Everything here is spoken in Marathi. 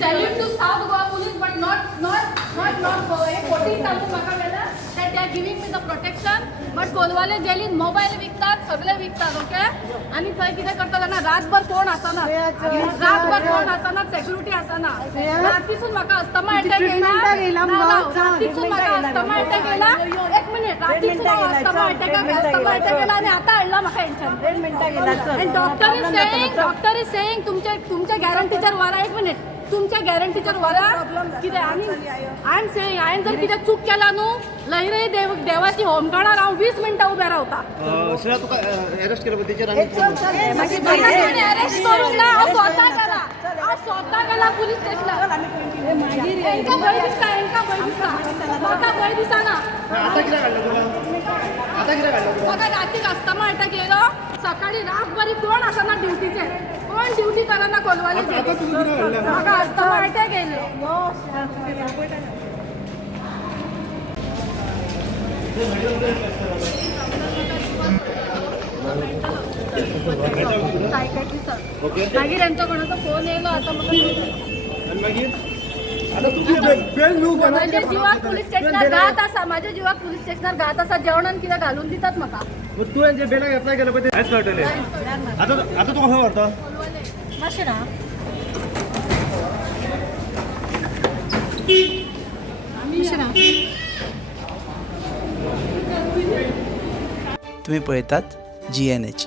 selling to South Goa police, but not Goa. 14 सांगू म्हाका गेला that they are giving me the protection, but कोलवाले जेलीन मोबाईल विकतात, सगळे विकतात, ओके. आणि थंय कितें करता जाणा रातभर कोण आसना, सेक्युरिटी आसना. रातीसून म्हाका अस्थमा अटॅक येयला, रातीसून म्हाका अस्थमा अटॅक येयला. एक मिनिट, रातीसून अस्थमा अटॅक येयला आणि आता हाडला म्हाका हेंच्यान. डॉक्टर इज सेइंग तुमच्या गॅरंटीचेर व्हरा. एक मिनिट, तुमच्या गॅरंटीचेर व्हरा. कितें आनी आय एम सेइंग हांवें जर कितें चूक केला न्हू, लयरय देवाची होमगार्डार हांव 20 मिनटां उबें रावता. सर तुका अरेस्ट केलं तेचेर अरेस्ट करूंक ना, हांव स्वता गेला पुलीस स्टेशनार. हेंका भंय दिसता, म्हाका भंय दिसना. आता कितें काडलं तुला? म्हाका रातीक अस्थमा अटॅक येयलो. सकाळी रातभरी कोण आसना ड्युटीचेर, कोण ड्युटी करना कोलवाले. म्हाका अस्थमा अटॅक येयलो. मागीर यांचा कोणाचा फोन येयलो. आता माझ्या जिवाक पोलीस स्टेशनार घात आसा, माझ्या जिवाक पोलीस स्टेशनार घात आसा. जेवणान कितें घालून दितात म्हाका. तू यांचे बेला अप्लाय केलं पाहिजे काहीच कळटले. आता तू कसं करतो? मातशें ना तुम्ही पळयतात GNH.